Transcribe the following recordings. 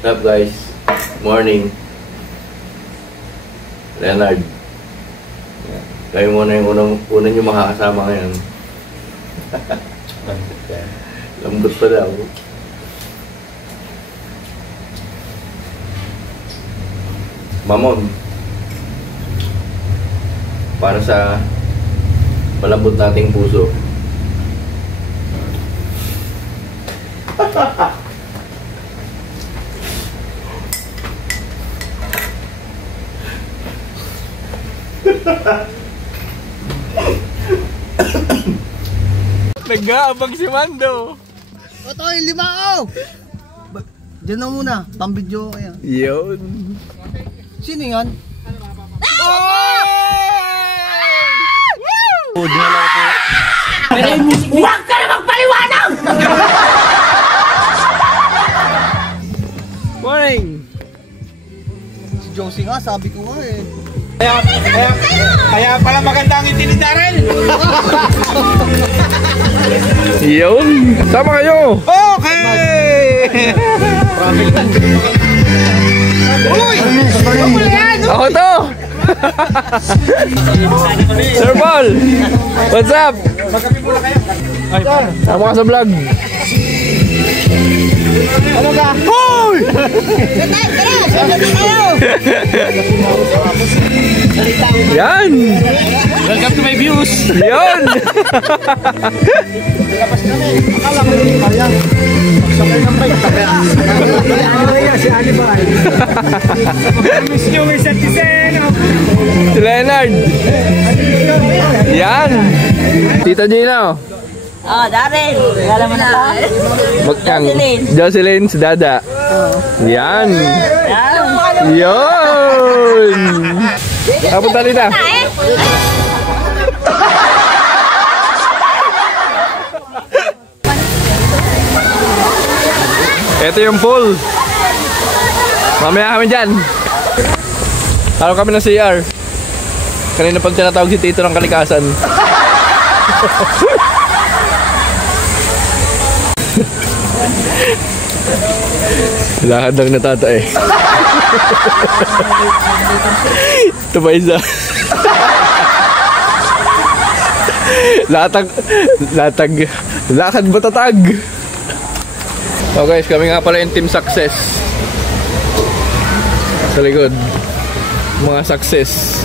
What's up guys? Morning. Leonard. Kayo muna yung unang nyo makakasama ngayon. Lambot pa daw. Mamon. Para sa malambot nating puso. Nag-aabang si Mando. Ito yung 5 oh! Diyan na muna, pang-video ko kaya. Yun. Sino yan? Huwag ka na magpaliwanag! Morning! Si Josie nga, sabi ko nga eh. Kaya pala maganda ang itinitaran. Yun. Sama kayo. Okay! Uy! Ako to. Sir Paul. What's up? Sama ka sa vlog. Ano ka? Hoy! Yan. Welcome to my views. Yan. Labas kami. Akala ko yung kaya. Pagsakay ng bike. Kaya si Alibay. Miss nyo may satiseno. Si Leonard. Yan. Tita Gina. Oh, Darren. Kala mo na ba? Jocelyn, si Dada. Yan. Yun. Kapunta Lita. Ito yung pool. Mamaya kami dyan. Araw kami ng CR. Kanina pag tinatawag si Tito ng kalikasan. Lakad lang natata eh. Ito ba isa? Lakad ba tatag? So guys, kami nga pala yung team success. Sa likod, mga success.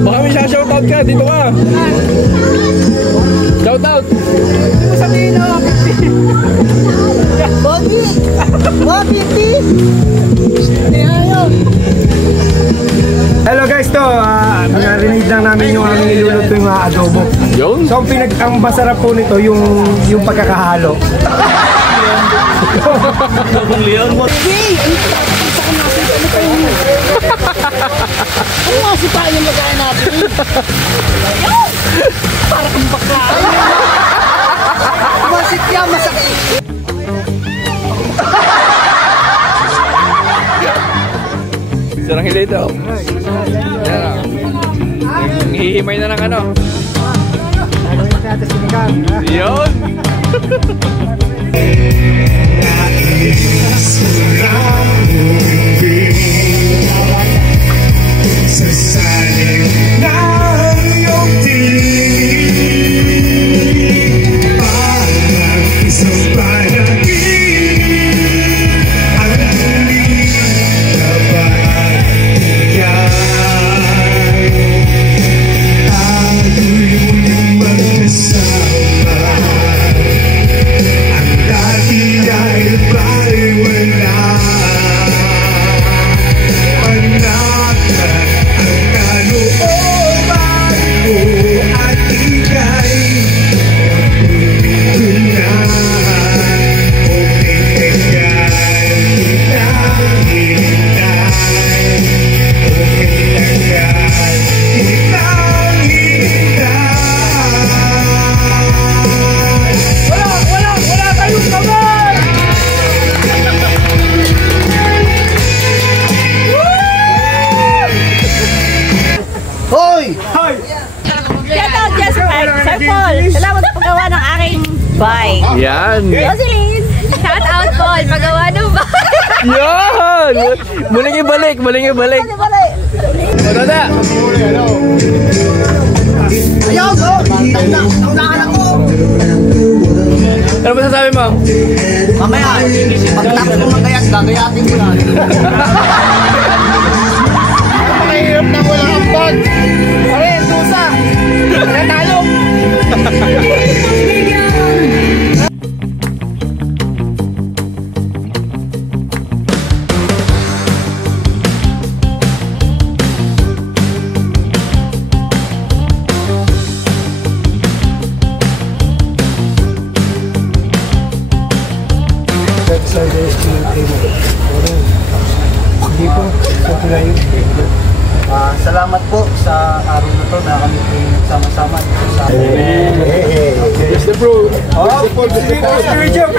Baka may shoutout ka, dito ka. Shoutout. Sabihin na. Bobby! Bobby! Hello guys, to narinig lang namin yung aming niluluto yung adobo. Yun? So ang masarap po nito yung pagkakahalo. Ano nga si tayo yung lagayan natin? Para kang baka. Masit yan, masakit. Sarang hila ito. Hihimay na ng ano. Yun. Paul, salamat sa paggawa ng aking bike. Yan. Jocelyn, shout out Paul, paggawa ng bike. Yan! Muling ibalik, muling ibalik. Ano na? Ayaw, go! Naunahan ako! Ano masasabi mo? Mamaya, pagkatapos mo magayat, gagayatin ko na. Mahirap na wala ang bag. Pare, tusa! Natalo! Hindi po, sa tulayo. Salamat po sa araw na to na kami po sama-sama dito sa... Yes, bro. Spiritual.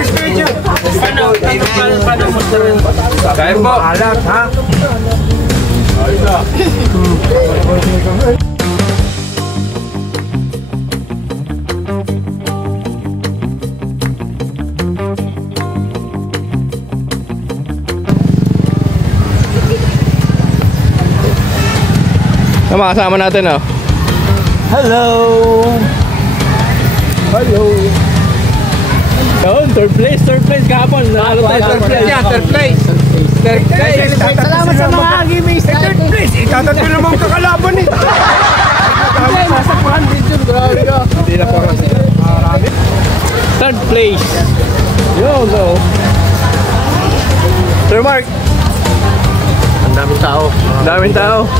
Paano mo sa rin? Kain po. Alat, ha? Kasama natin, oh. Hello! Yun, third place kahapon. Nanalo tayo, third place. Yeah, third place. Salamat sa mga gimmicks! Third place, itatatlo naman kakalaban eh. Nasa 400 yun, grabe ka. Hindi na 400. Third place. Yo, go. Sir Mark. Ang daming tao. Daming tao.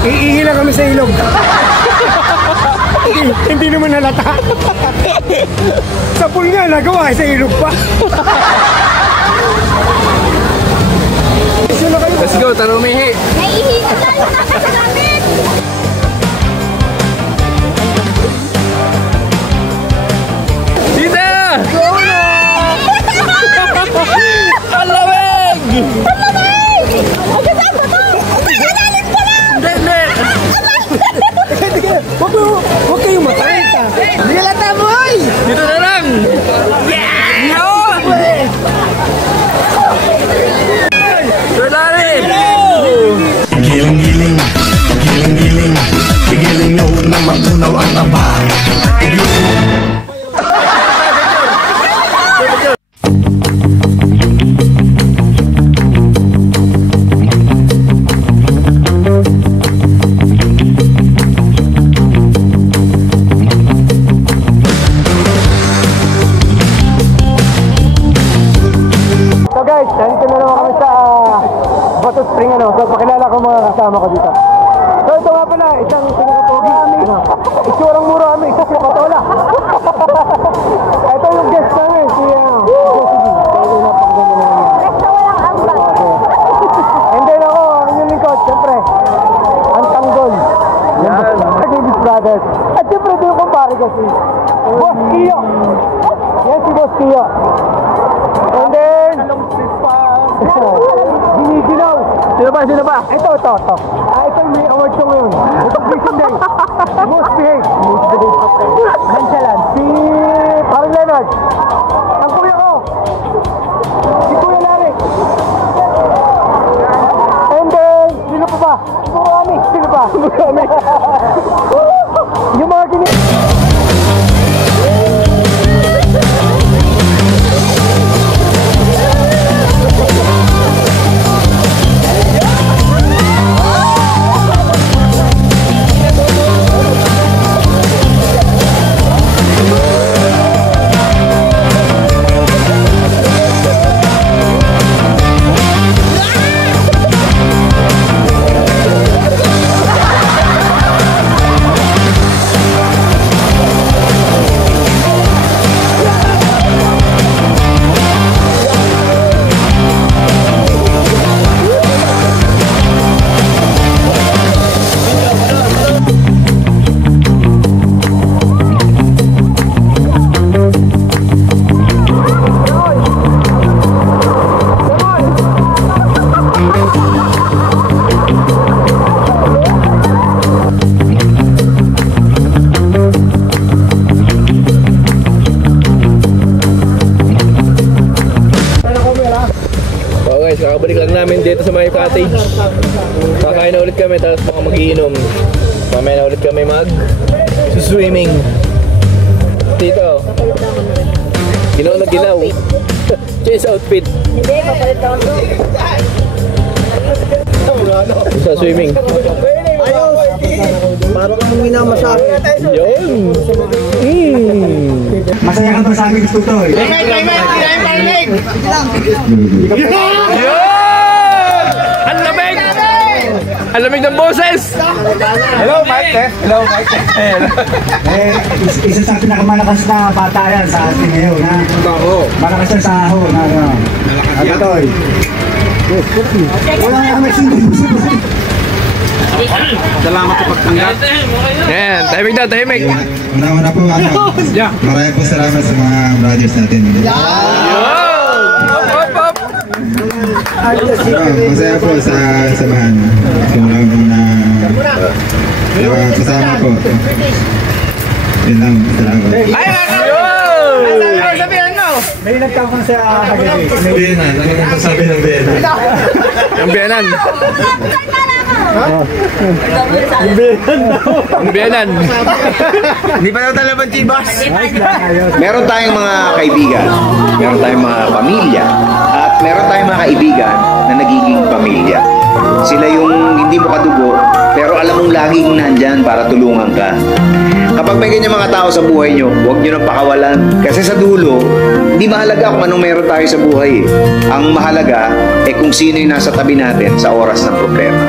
Iihi lang kami sa ilog. Hindi naman halata. Sa pool nga, nagawa sa ilog pa. Let's go, tarumihi. Naihi ka tayo na sa gamit. Dita! Go na! Alaweg! Huwag kayong matay. Hindi ka lata mo ay! Dito na lang! Sir Larry! Giling-giling, giling-giling, giling nyo na matunaw ang aba. So guys, nandito na naman kami sa Bato Spring ano. So pakilala ko mga kasama ko dito. So ito nga pala, isang pinakapogi. Itsurang muro kami, isa si Patola. Ito yung guest namin, si Jocelyn. So yung napakaganda na namin. Basta walang ambag. And then ako, ang inyong lingkod, siyempre, ang tanggol. Yan. Davis Brothers. At siyempre ito yung kumpare ko si Boss Kiyo. Yan si Boss Kiyo. And then, Giniginaw. Sino ba? Ito. Ito yung may award ko ngayon. Recognition Day. Most behave. Nandiyan si Parang Leonard. Ang kuya ko. Si Kuya Larry. And then, sino pa ba? Sino pa? Yung mga lang namin dito sa may cottage. Kakain na ulit kami, tapos baka magiinom. Mamaya na ulit kami swimming. Dito. Ginaw na ginaw. Change outfit. Hindi, papalit ako to. Sa swimming. Parang kung minamasahe. Yun. Masaya ka ba sa amin gusto to eh? Ang lamig! Ang lamig ng boses! Hello, Mike. Hello, Mike. Isa sa pinakamalakas na bata yan sa atin ngayon, ha? Malakas yan sa ahon, ha? Ano to eh? Wala nga kami Salamat sa pagtanggap. Yan, tahimik daw, tahimik. Una-una po, maraming po salamat sa mga brothers natin. Masaya po sa samahan. Una-una kasama po. Yun lang, salamat. May nagkakang sa Hagagay. Biyanan, ano nang sasabi ng Biyanan? Ang biyanan. Ang biyanan. Hindi pa daw talaban, Chibas. Meron tayong mga kaibigan, meron tayong mga pamilya, at meron tayong mga kaibigan na nagiging pamilya. Sila yung hindi mo kadugo, pero alam mong laging nandyan para tulungan ka. Kapag may ganyan mga tao sa buhay nyo, huwag nyo nang pakawalan. Kasi sa dulo, hindi mahalaga kung anong meron tayo sa buhay. Ang mahalaga ay kung sino yung nasa tabi natin sa oras ng problema.